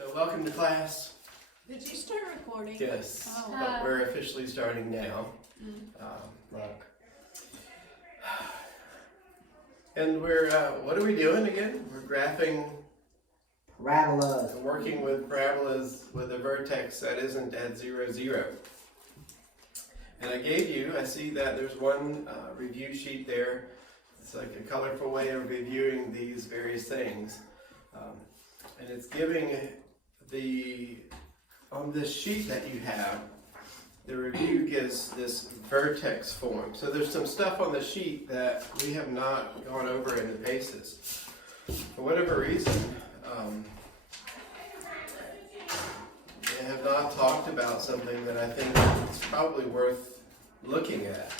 So welcome to class. Did you start recording? Yes, Oh. but we're officially starting now. Look. And we're, what are we doing again? We're graphing, Parabolas. working with parabolas with a vertex that isn't at 0, 0. And I see that there's one review sheet there. It's like a colorful way of reviewing these various things. And it's giving on this sheet that you have, the review gives this vertex form. So there's some stuff on the sheet that we have not gone over in the basis. For whatever reason, they have not talked about something that I think is probably worth looking at.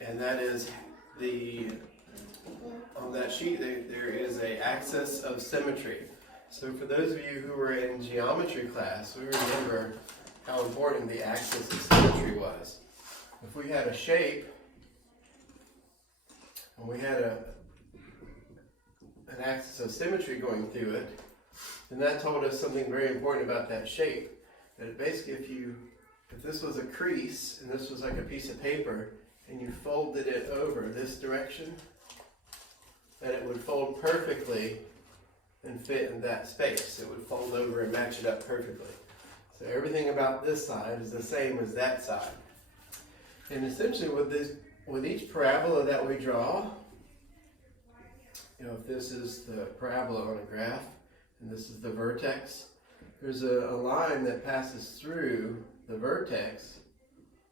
And that is on that sheet there is an axis of symmetry. So for those of you who were in geometry class, we remember how important the axis of symmetry was. If we had a shape, and we had an axis of symmetry going through it, then that told us something very important about that shape. That basically if this was a crease, and this was like a piece of paper, and you folded it over this direction, that it would fold perfectly and fit in that space. It would fold over and match it up perfectly. So everything about this side is the same as that side. And essentially with each parabola that we draw, if this is the parabola on a graph, and this is the vertex, there's a line that passes through the vertex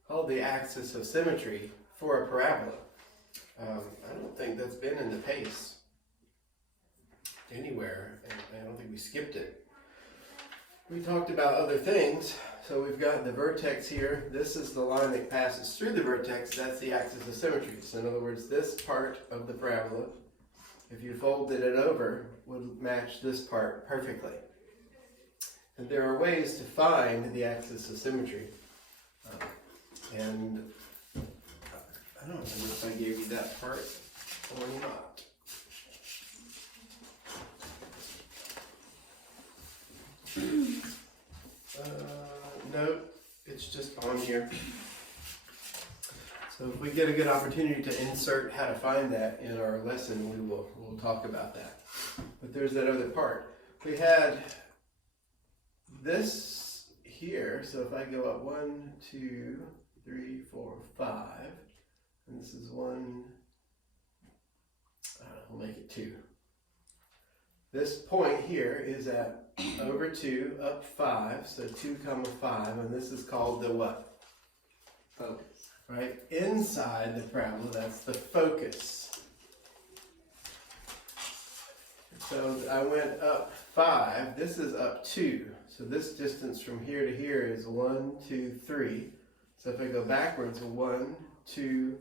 called the axis of symmetry for a parabola. I don't think that's been in the PACE anywhere, and I don't think we skipped it. We talked about other things, so we've got the vertex here. This is the line that passes through the vertex. That's the axis of symmetry. So in other words, this part of the parabola, if you folded it over, would match this part perfectly. And there are ways to find the axis of symmetry. And I don't remember if I gave you that part or not. No, it's just on here. So if we get a good opportunity to insert how to find that in our lesson, we'll talk about that. But there's that other part. We had this here, so if I go up 1, 2, 3, 4, 5, and this is 1, we'll make it 2. This point here is at over 2, up 5, so 2, 5, and this is called the what? Focus. Right? Inside the parabola, that's the focus. So I went up 5, this is up 2. So this distance from here to here is 1, 2, 3. So if I go backwards, 1, 2,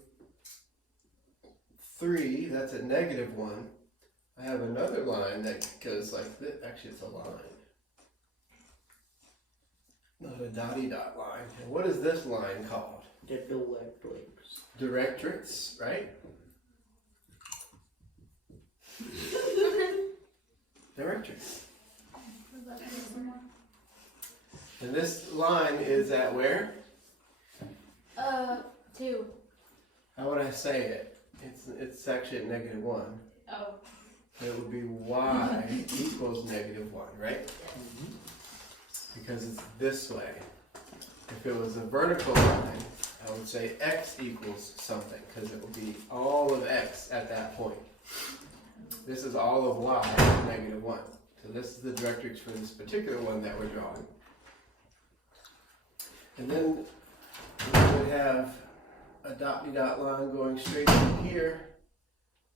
3, that's at -1. I have another line that goes like this. Actually, it's a line, not a dotty dot line. And what is this line called? The Directrix. Directrix, right? Directrix. And this line is at where? 2. How would I say it? It's actually at -1. Oh. It would be y equals -1, right? Mm-hmm. Because it's this way. If it was a vertical line, I would say x equals something, because it would be all of x at that point. This is all of y at -1. So this is the directrix for this particular one that we're drawing. And then we would have a dotty dot line going straight through here,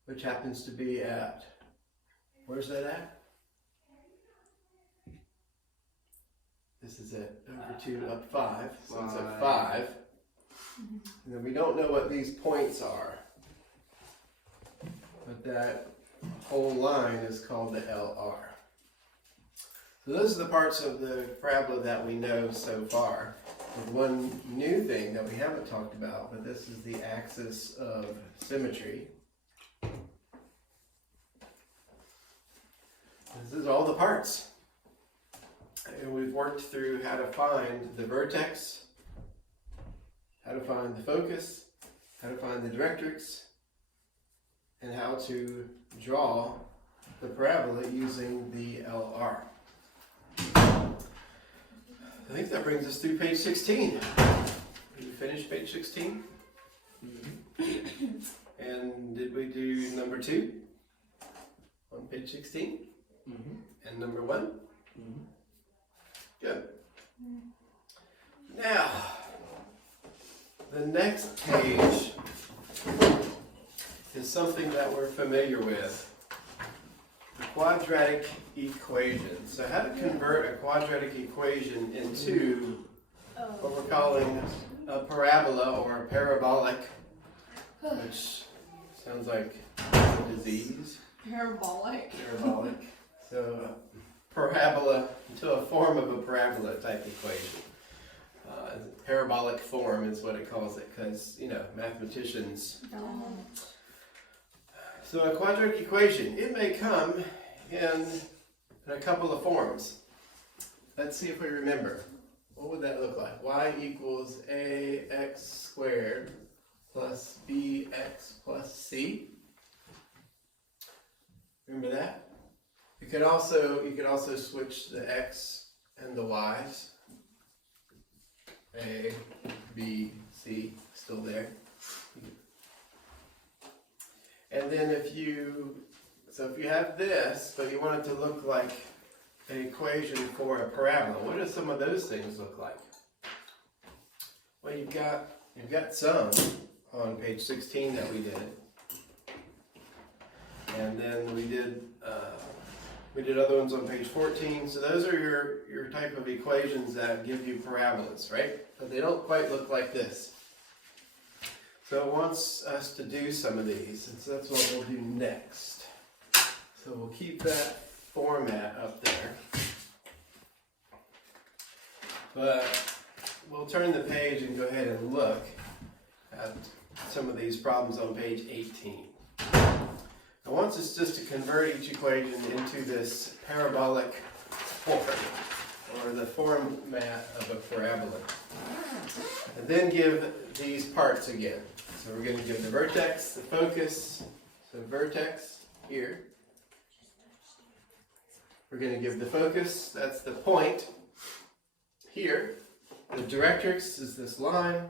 which happens to be at, where's that at? This is at over 2, up 5, so it's at 5. And then we don't know what these points are, but that whole line is called the LR. So those are the parts of the parabola that we know so far. There's one new thing that we haven't talked about, but this is the axis of symmetry. This is all the parts. And we've worked through how to find the vertex, how to find the focus, how to find the directrix, and how to draw the parabola using the LR. I think that brings us through page 16. Did we finish page 16? And did we do number 2 on page 16? And number 1? Good. Now, the next page is something that we're familiar with. The quadratic equation. So how to convert a quadratic equation into what we're calling a parabola or a parabolic, which sounds like a disease. Parabolic. Parabolic. So parabola to a form of a parabola type equation. Parabolic form is what it calls it because, you know, mathematicians. So a quadratic equation, it may come in a couple of forms. Let's see if we remember. What would that look like? Y equals ax squared plus bx plus c. Remember that? You could also switch the x and the y's. A, B, C, still there. And then if you have this, but you want it to look like an equation for a parabola, what do some of those things look like? Well, you've got some on page 16 that we did. And then we did other ones on page 14. So those are your type of equations that give you parabolas, right? But they don't quite look like this. So it wants us to do some of these, and so that's what we'll do next. So we'll keep that format up there. But we'll turn the page and go ahead and look at some of these problems on page 18. It wants us just to convert each equation into this parabolic form, or the format of a parabola. And then give these parts again. So we're going to give the vertex, the focus, so vertex here. We're going to give the focus, that's the point here. The directrix is this line,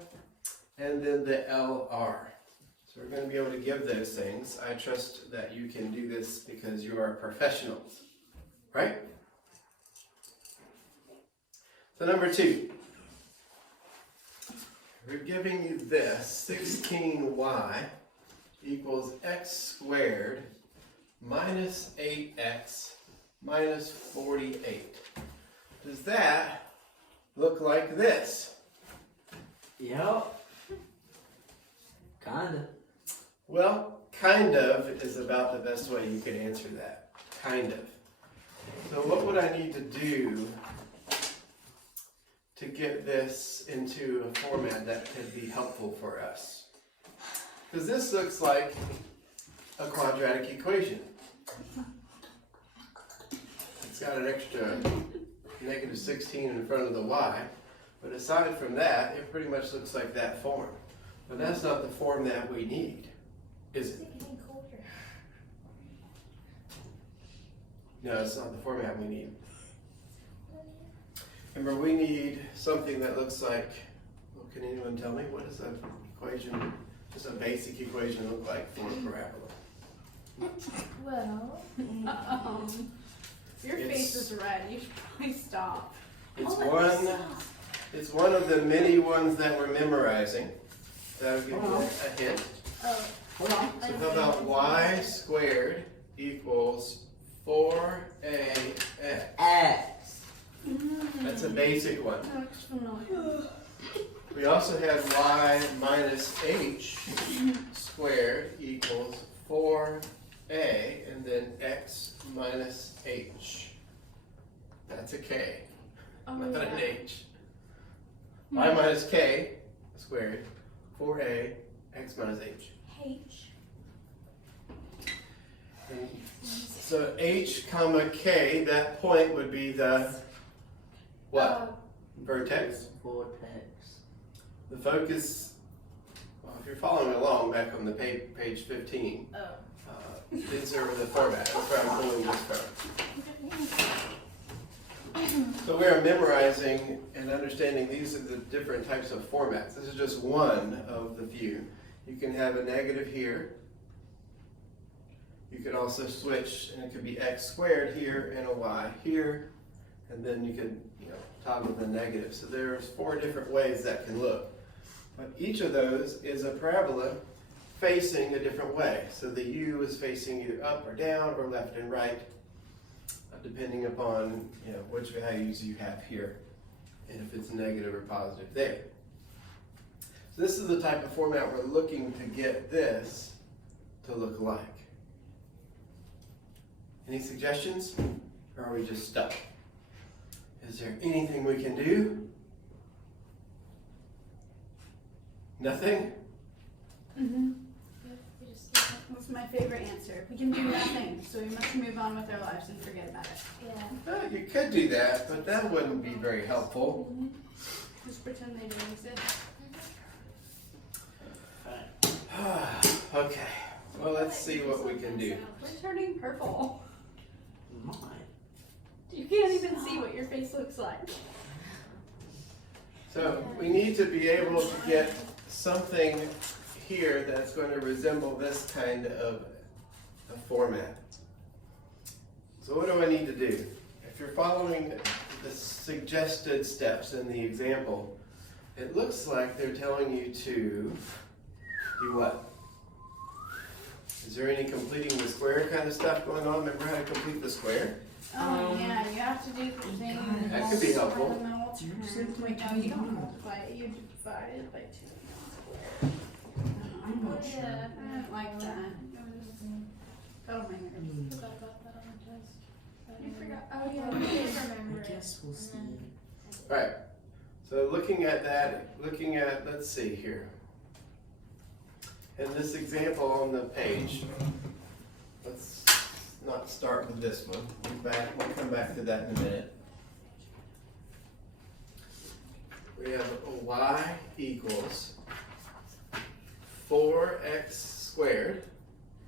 and then the LR. So we're going to be able to give those things. I trust that you can do this because you are professionals, right? So number 2. We're giving you this, 16y equals x squared minus 8x minus 48. Does that look like this? Yep. Kinda. Well, kind of is about the best way you can answer that. Kind of. So what would I need to do to get this into a format that could be helpful for us? Because this looks like a quadratic equation. It's got an extra negative 16 in front of the y, but aside from that, it pretty much looks like that form. But that's not the form that we need, is it? No, it's not the format we need. Remember, we need something that looks like, well, can anyone tell me, what does an equation, just a basic equation look like for a parabola? Well, your face is red. You should probably stop. It's one of the many ones that we're memorizing. That'll give you a hint. Oh, Hold on. So how about y squared equals 4ax? X. That's a basic one. excellent. We also had y minus h squared equals 4a, and then x minus h. That's a k, not an h. Y minus k squared, 4a, x minus h. H. And So H comma K, that point would be the what? Vertex. Vortex. The focus, well, if you're following along back on the page 15, these are the format. That's where I'm pulling this from. So we are memorizing and understanding these are the different types of formats. This is just one of the few. You can have a negative here. You could also switch, and it could be x squared here and a y here, and then you could, toggle the negative. So there's 4 different ways that can look. But each of those is a parabola facing a different way. So the U is facing either up or down or left and right, depending upon which values you have here, and if it's negative or positive there. So this is the type of format we're looking to get this to look like. Any suggestions? Or are we just stuck? Is there anything we can do? Nothing? That's my favorite answer. We can do nothing, so we must move on with our lives and forget about it. Well, you could do that, but that wouldn't be very helpful. Just pretend they don't exist. Okay, well, let's see what we can do. We're turning purple. My. You can't even see what your face looks like. So we need to be able to get something here that's going to resemble this kind of a format. So what do I need to do? If you're following the suggested steps in the example, it looks like they're telling you to do what? Is there any completing the square kind of stuff going on? Remember how to complete the square? Oh yeah, you have to do the thing. That could be helpful. Wait, no, you don't multiply it. You divide it by 2. I'm not sure. I don't like that. Got on my nerves. You forgot. Oh yeah, I remember I guess we'll see. Right. So looking at that, let's see here. In this example on the page, let's not start with this one. We'll come back to that in a minute. We have y equals 4x squared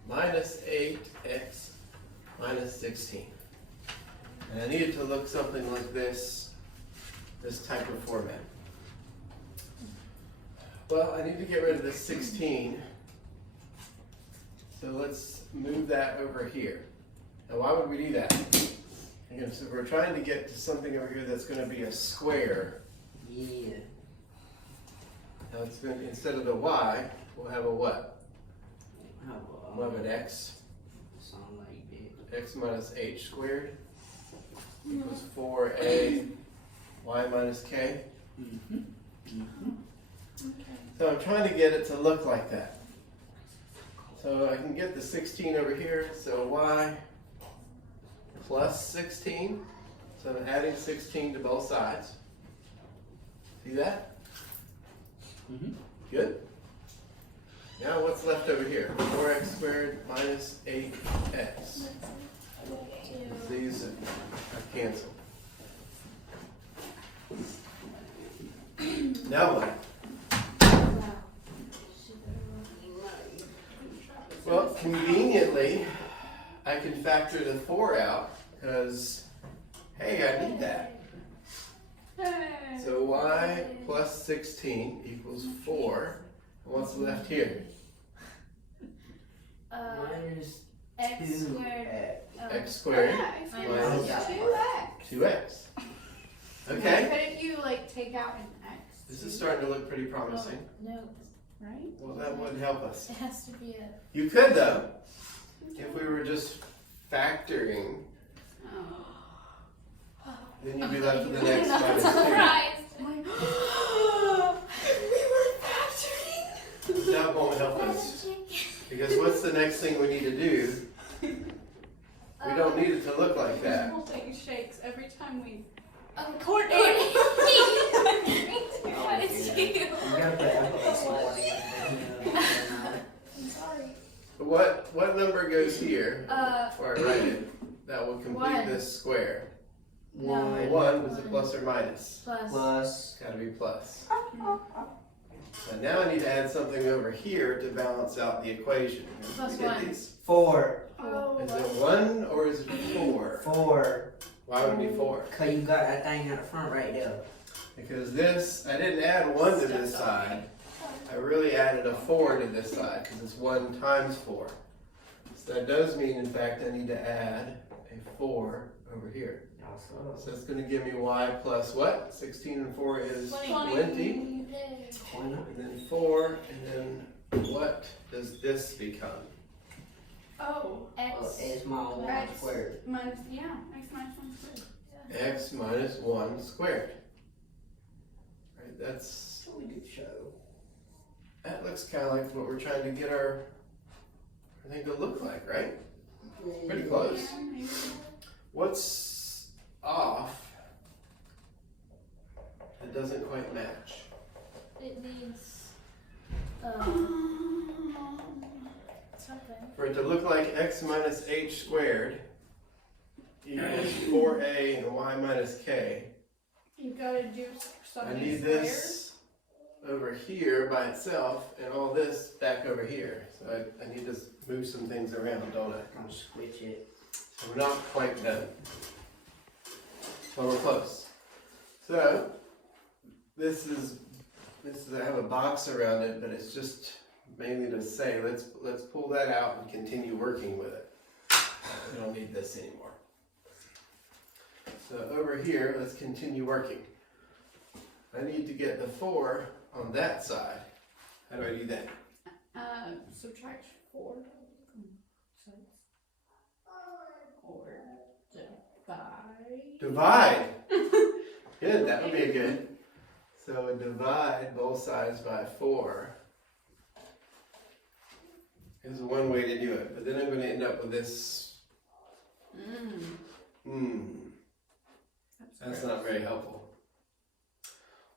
minus 8x minus 16. And I need it to look something like this type of format. Well, I need to get rid of this 16. So let's move that over here. Now why would we do that? Again, so we're trying to get to something over here that's going to be a square. Yeah. Now it's going to, instead of the y, we'll have a what? We'll have an x. Something like that. X minus h squared equals 4a y minus k. So I'm trying to get it to look like that. So I can get the 16 over here, so y plus 16. So I'm adding 16 to both sides. See that? Good? Now what's left over here? 4x squared minus 8x. These are canceled. Now what? Well, conveniently, I can factor the 4 out because, hey, I need that. So y plus 16 equals 4. What's left here? Minus X 2 squared. X squared Minus minus 2x. 2x. But Okay. if you take out an x, This is starting to look pretty promising. No, right? Well, that wouldn't help us. it has to be a. You could, though, if we were just factoring, Oh. then you'd be left with an x I'm minus surprised. We were factoring. 2. That won't help us. Because what's the next thing we need to do? We don't need it to look like This that. whole thing shakes every time we. Courtney! It's you. You got the emphasis on it. I'm sorry. But what number goes here? Before I write it, that will complete One. this square. No. 1 is it plus or minus? Plus. It's gotta be plus. And now I need to add something over here to balance out the equation. Plus We get one. these. 4. Oh. Is it 1 or is it 4? 4. Why would it be 4? Cause you got that thing out the front right there. Because this, I didn't add 1 to this side. I really added a 4 to this side because it's 1 times 4. So that does mean, in fact, I need to add a 4 over here. So it's going to give me y plus what? 16 and 4 is 20. 20. And then 4, and then what does this become? Oh. Well, it's my 1 X squared. minus, yeah, x minus 1 squared. X minus 1 squared. Right, that's, We could show. that looks kind of like what we're trying to get our thing to look like, right? Pretty close. Yeah, maybe. What's off that doesn't quite match? It needs something. For it to look like x minus h squared equals 4a and y minus k, You gotta do I something need squared. this over here by itself and all this back over here. So I need to move some things around, don't I? I'm gonna switch it. So we're not quite done. But we're close. So this is I have a box around it, but it's just mainly to say let's pull that out and continue working with it. We don't need this anymore. So over here, let's continue working. I need to get the 4 on that side. How do I do that? Subtract 4. Or divide. Divide. Good, that would be good. So divide both sides by 4 is one way to do it. But then I'm going to end up with this. That's not very helpful.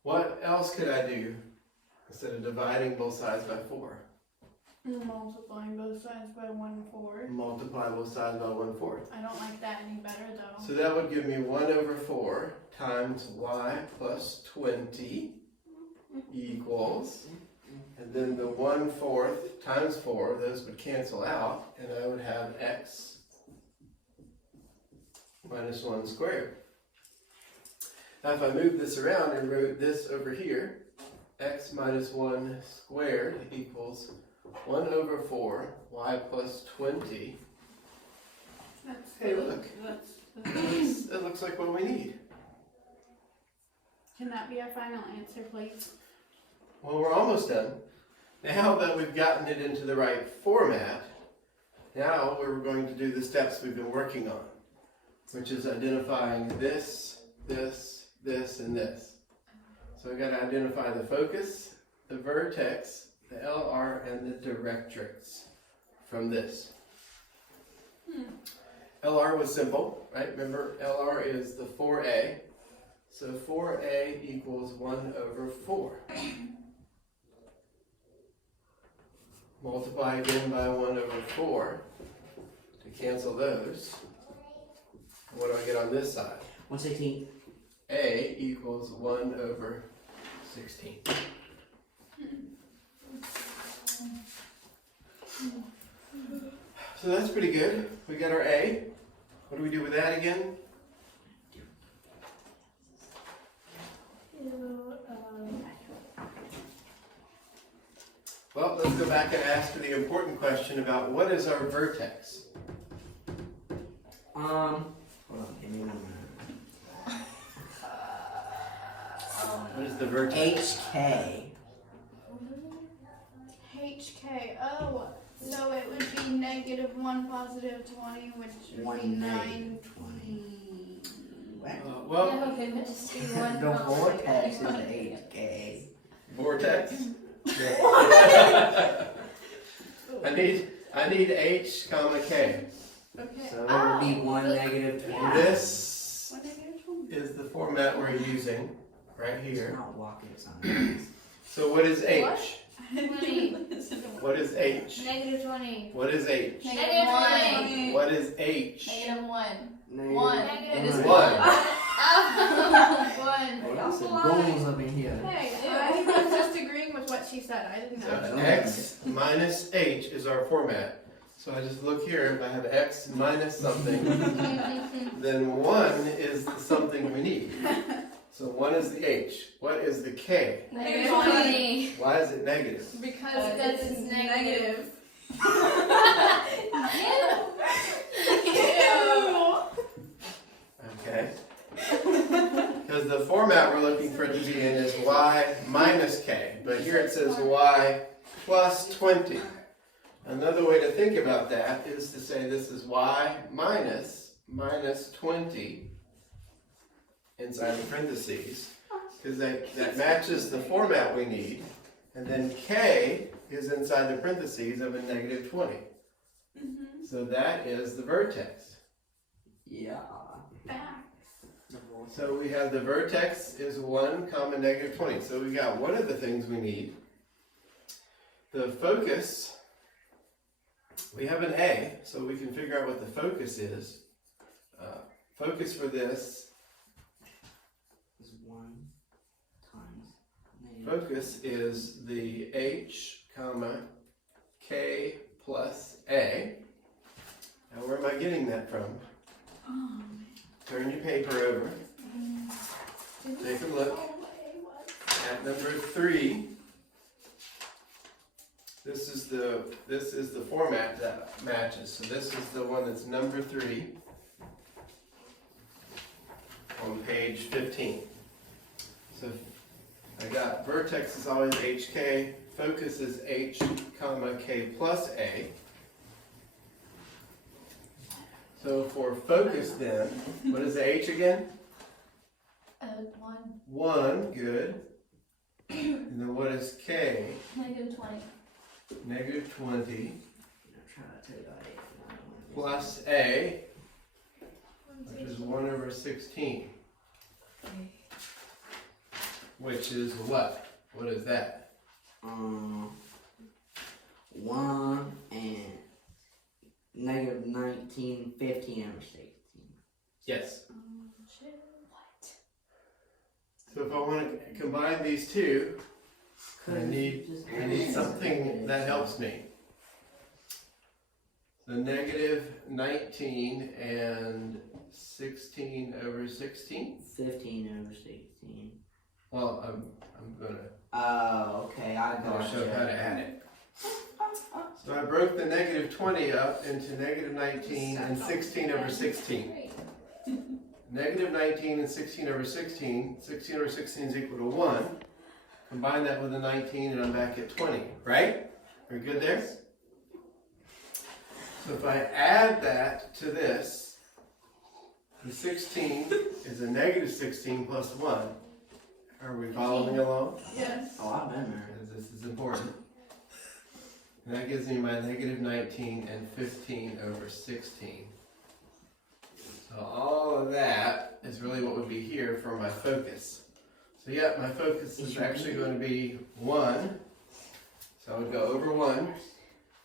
What else could I do instead of dividing both sides by 4? Multiplying both sides by 1/4. Multiply both sides by 1/4. I don't like that any better though. So that would give me 1 over 4 times y plus 20 equals, and then the 1/4 times 4, those would cancel out, and I would have x minus 1 squared. Now if I move this around and wrote this over here, x minus 1 squared equals 1 over 4 y plus 20. That's Hey, look. That looks like what we need. Can that be our final answer, please? Well, we're almost done. Now that we've gotten it into the right format, now we're going to do the steps we've been working on, which is identifying this, this, this, and this. So we've got to identify the focus, the vertex, the LR, and the directrix from this. LR was simple, right? Remember, LR is the 4a. So 4a equals 1 over 4. Multiply again by 1 over 4 to cancel those. What do I get on this side? 1/16. A equals 1 over 16. So that's pretty good. We got our A. What do we do with that again? Well, let's go back and ask the important question about what is our vertex? Hold on, give me one minute. What is the vertex? HK. HK. Oh, so it would be -1 positive 20, which would One be negative 920. What? Well, Yeah, okay, let's just do one. The vortex is HK. vortex. I need H comma K. Okay. So it would be 1 negative 20. Yeah. This What -20? is the format we're using right It's here. not rocket science. So what is H? What? 20. What is H? Negative 20. What is H? Negative 20. What is H? Negative 1. Negative 1. Negative It is 1. 1. Oh, y'all some goals up in here. Hey, I was just agreeing with what she said. I didn't know. So X minus H is our format. So I just look here, if I have X minus something, then 1 is the something we need. So 1 is the H. What is the K? Negative 20. Why is it negative? Because Because it's it's negative. Okay. Because the format we're looking for it to be in is Y minus K. But here it says Y plus 20. Another way to think about that is to say this is Y minus 20 inside the parentheses. Because that matches the format we need. And then K is inside the parentheses of a negative 20. So that is the vertex. Yeah. So we have the vertex is 1 comma negative 20. So we got one of the things we need. The focus, we have an A, so we can figure out what the focus is. Focus for this, Is 1 times negative. focus is the H comma K plus A. Now where am I getting that from? Turn your paper over. Take a look at number 3. This is the format that matches. So this is the one that's number 3 on page 15. So I got vertex is always HK, focus is H comma K plus A. So for focus then, what is the H again? 1. 1, good. And then what is K? Negative 20. Negative 20 I'm trying to tell you about it. plus A, which is 1 over 16. Which is what? What is that? 1 and negative 19, 15 over 16. Yes. What? So if I want to combine these two, I need something that helps me. So negative 19 and 16 over 16? 15 over 16. Well, I'm gonna Oh, okay, I got show how to add it. So I broke the negative 20 up into negative 19 and 16 over 16. Negative 19 and 16 over 16. 16 over 16 is equal to 1. Combine that with a 19 and I'm back at 20, right? Are we good there? So if I add that to this, the 16 is a negative 16 plus 1. Are we following along? Yes. Oh, I've been there. Because this is important. And that gives me my negative 19 and 15 over 16. So all of that is really what would be here for my focus. So yeah, my focus is actually going to be 1. So I would go over 1.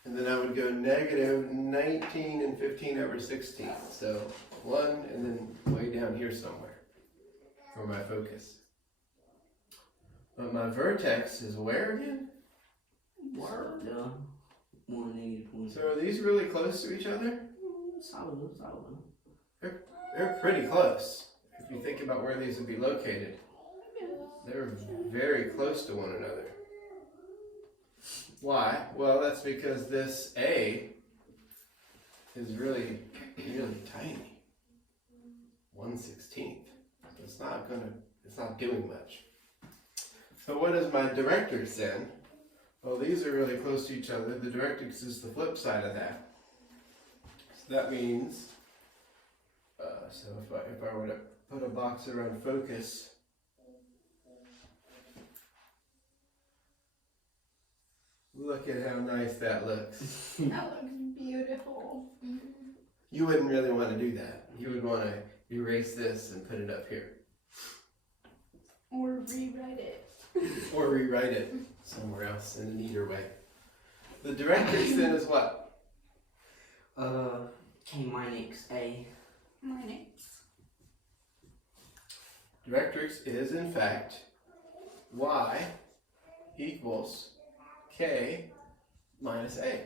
And then I would go negative 19 and 15 over 16. So 1 and then way down here somewhere for my focus. But my vertex is where again? Word. 1 negative 20. So are these really close to each other? Solid. They're pretty close. If you think about where these would be located, they're very close to one another. Why? Well, that's because this A is really, really tiny. 1/16. So it's not doing much. So what is my directrix then? Well, these are really close to each other. The directrix is the flip side of that. So that means, so if I were to put a box around focus, look at how nice that looks. That looks beautiful. You wouldn't really want to do that. You would want to erase this and put it up here. Or rewrite it. or rewrite it somewhere else in a neater way. The directrix then is what? K minus A. Minus. Directrix is in fact y equals k minus a.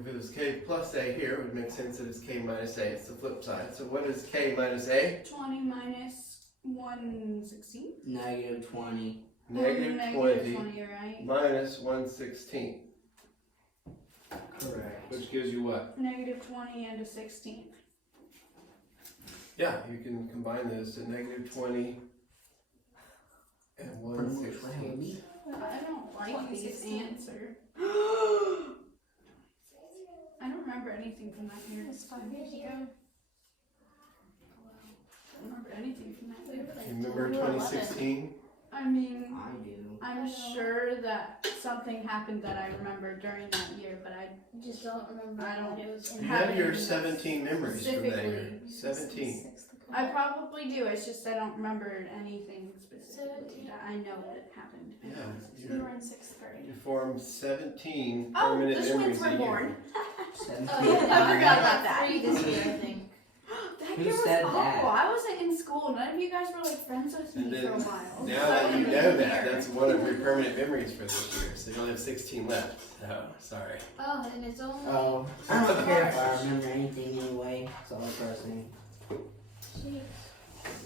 If it was k plus a here, it would make sense that it's k minus a. It's the flip side. So what is k minus a? 20 minus 116. Negative 20. Negative Negative 20 20, right? minus 116, Correct. which gives you what? Negative 20 and a 16. Yeah, you can combine those to negative 20 and 116. I don't like these answer. I don't remember anything from that year. It's 5 years ago. I don't remember anything from that year. You remember 2016? I mean, I do. I'm sure that something happened that I remember during that year, but I Just don't remember. I don't- what it was. You have your 17 memories from that year. Specifically. 17. I probably do. It's just I don't remember anything specifically 17. that I know that happened. Yeah, We you, were in 6th grade. you formed 17 Oh, permanent the memories twins a were year. born. 17. I forgot about that. 3 this year, I think. That Who year was said awful. that? I wasn't in school. None of you guys were like friends with And me then, for a while. now that you know that, that's one of your permanent memories for this year. So you only have 16 left. So, sorry. Oh, and it's only. Oh, I don't care if I remember anything anyway. It's all depressing. Jeez.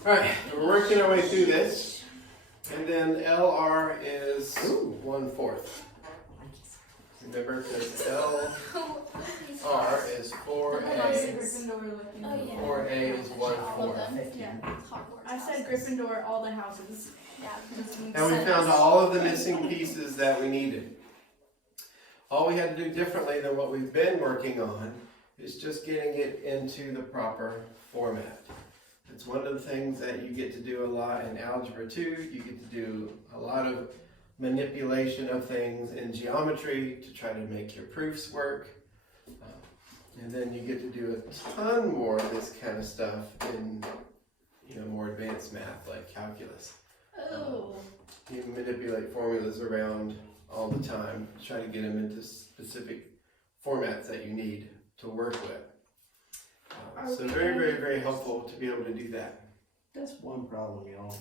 Alright, we're working our way through this. And then LR is Ooh. 1/4. Remember, because LR is Oh, 4A. yeah. 4A is 1/4. Yeah. Hogwarts I said houses. Gryffindor, all the houses. Yeah, because we And we said found this. all of the missing pieces that we needed. All we had to do differently than what we've been working on is just getting it into the proper format. It's one of the things that you get to do a lot in Algebra 2. You get to do a lot of manipulation of things in geometry to try to make your proofs work. And then you get to do a ton more of this kind of stuff in more advanced math like calculus. Oh. You manipulate formulas around all the time, try to get them into specific formats that you need to work with. So very, very, very helpful to be able to do that. That's one problem, y'all.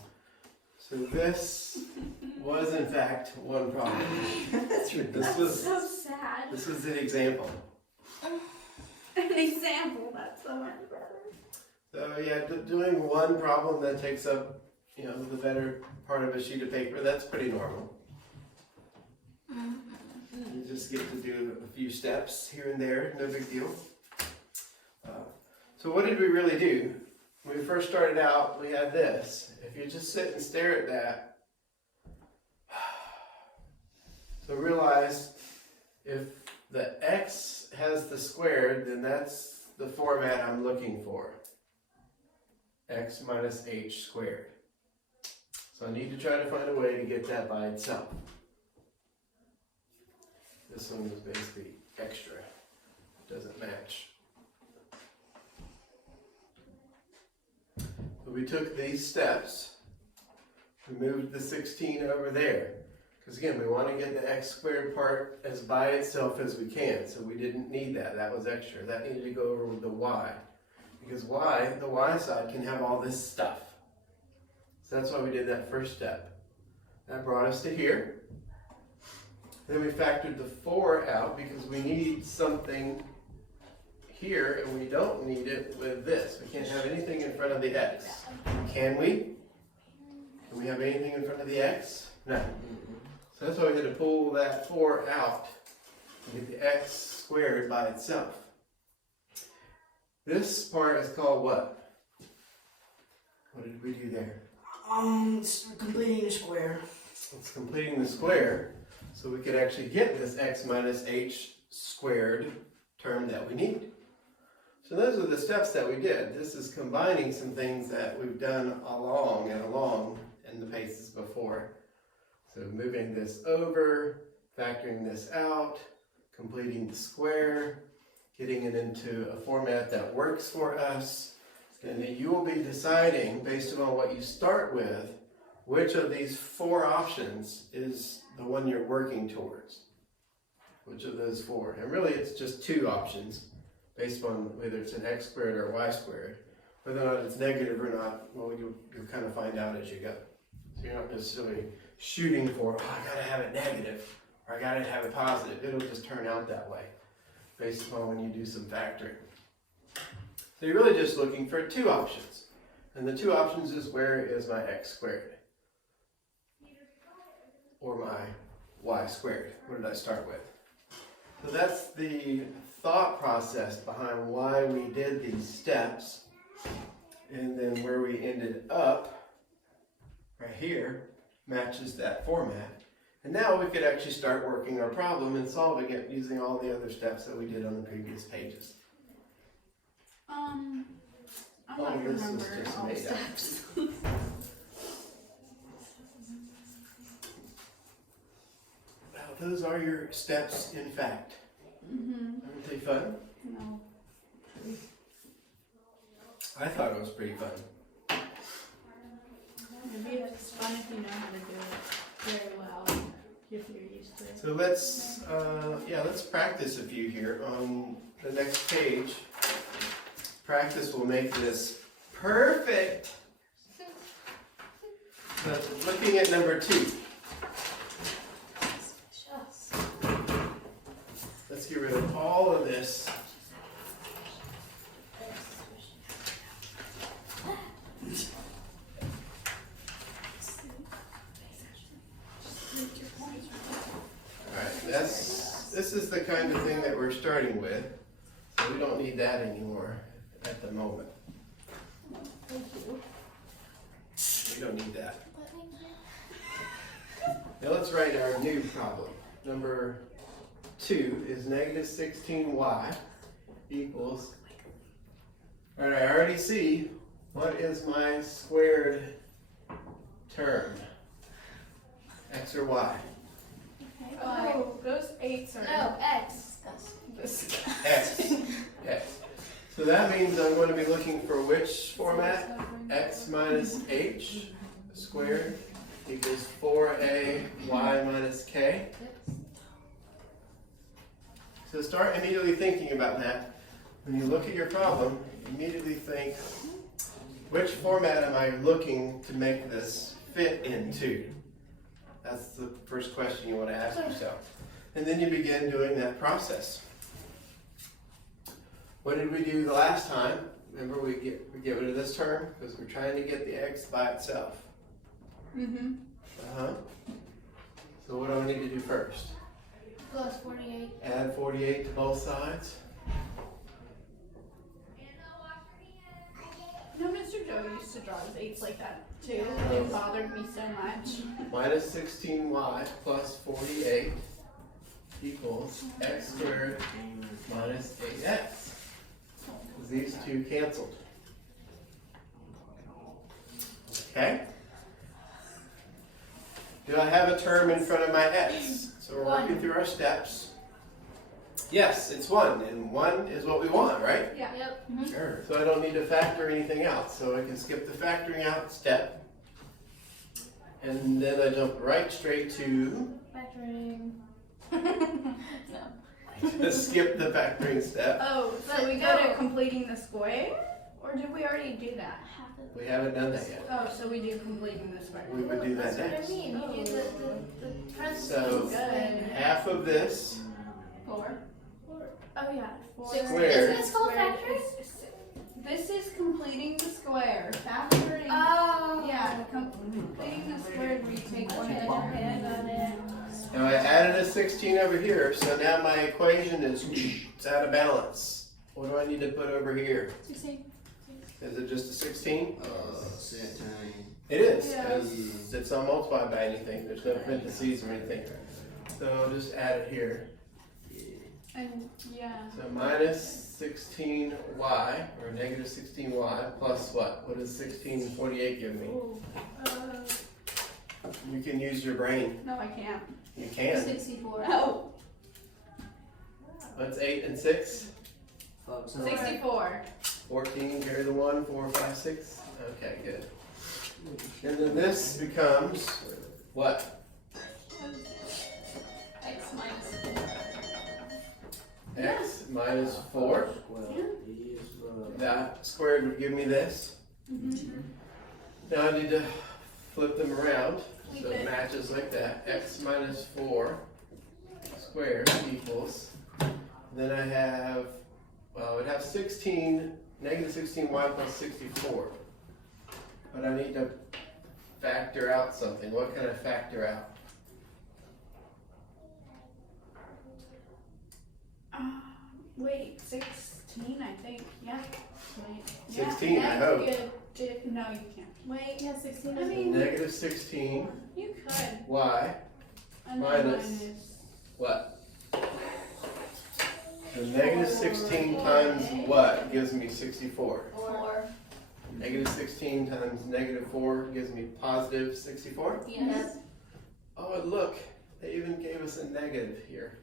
So this was in fact one problem. That's ridiculous. That's so sad. This was an example. An example, that's so much better. So yeah, doing one problem that takes up, the better part of a sheet of paper, that's pretty normal. You just get to do a few steps here and there, no big deal. So what did we really do? When we first started out, we had this. If you just sit and stare at that, so realize if the x has the squared, then that's the format I'm looking for. X minus h squared. So I need to try to find a way to get that by itself. This one was basically extra. Doesn't match. So we took these steps. We moved the 16 over there. Because again, we want to get the x squared part as by itself as we can. So we didn't need that. That was extra. That needed to go over with the y. Because the y side can have all this stuff. So that's why we did that first step. That brought us to here. Then we factored the 4 out because we need something here and we don't need it with this. We can't have anything in front of the x. Can we? Can we have anything in front of the x? No. So that's why we had to pull that 4 out to get the x squared by itself. This part is called what? What did we do there? It's completing the square. It's completing the square, so we could actually get this x minus h squared term that we need. So those are the steps that we did. This is combining some things that we've done along in the paces before. So moving this over, factoring this out, completing the square, getting it into a format that works for us, and then you will be deciding, based on what you start with, which of these 4 options is the one you're working towards. Which of those 4? And really it's just 2 options based on whether it's an x squared or y squared. Whether or not it's negative or not, well, you'll kind of find out as you go. So you're not necessarily shooting for, oh, I gotta have it negative, or I gotta have it positive. It'll just turn out that way based upon when you do some factoring. So you're really just looking for 2 options. And the 2 options is where is my x squared? Or my y squared? What did I start with? So that's the thought process behind why we did these steps. And then where we ended up, right here, matches that format. And now we could actually start working our problem and solving it using all the other steps that we did on the previous pages. I'm All not this is remember just all the made up. steps. Well, those are your steps in fact. Aren't they fun? No. I thought it was pretty fun. Maybe it's fun if you know how to do it very well, if you're used to it. So let's practice a few here on the next page. Practice will make this perfect. So looking at number 2. Let's get rid of all of this. Alright, this is the kind of thing that we're starting with. So we don't need that anymore at the moment. We don't need that. Now let's write our new problem. Number 2 is negative 16y equals, alright, I already see what is my squared term, x or y? Oh, those 8s are. No, X. This. X. X. So that means I'm going to be looking for which format? X minus h squared equals 4a y minus k. So start immediately thinking about that. When you look at your problem, immediately think, which format am I looking to make this fit into? That's the first question you want to ask yourself. And then you begin doing that process. What did we do the last time? Remember we get rid of this term because we're trying to get the x by itself. Uh-huh. So what do I need to do first? Plus 48. Add 48 to both sides. No, Mr. Joe used to draw his 8s like that too. It bothered me so much. Minus 16y plus 48 equals x squared minus 8x. Because these 2 canceled. Okay? Do I have a term in front of my x? So we're working through our steps. Yes, it's 1, and 1 is what we want, right? Yeah. Yep. Sure. So I don't need to factor anything else. So I can skip the factoring out step. And then I jump right straight to Factoring. No. just skip the factoring step. Oh, so we go to completing the square? Or did we already do that? We haven't done that yet. Oh, so we do completing the square. We would do that That's next. what I mean. You do the parentheses. So Good. half of this 4. Oh yeah, 4. Six. Square. Isn't this called Square factoring? is- This is completing the square. Factoring. Oh. Yeah, completing the square where you take one Okay, and I got it. Now I added a 16 over here, so now my equation is it's out of balance. What do I need to put over here? 16. Is it just a 16? Set time. It is, Yeah. because it's not multiplied by anything. There's no parentheses or anything. So I'll just add it here. And yeah. So minus 16y, or negative 16y, plus what? What does 16 and 48 give me? Ooh. You can use your brain. No, I can't. You can. 64. Oh, What's 8 and 6? Folks, 64. 14, carry the 1, 4, 5, 6. Okay, good. And then this becomes what? X minus X minus 4. That squared would give me this. Now I need to flip them around so it matches like that. X minus 4 squared equals. Then I have, well, I would have 16, negative 16y plus 64. But I need to factor out something. What can I factor out? Wait, 16, I think. Yeah. Wait. 16, I hope. No, you can't. Wait. Yeah, 16 I is mean, Negative 16 you could. y And Minus. what? So negative 16 times what gives me 64? 4. Negative 16 times negative 4 gives me positive 64? Yes. Oh, and look, they even gave us a negative here.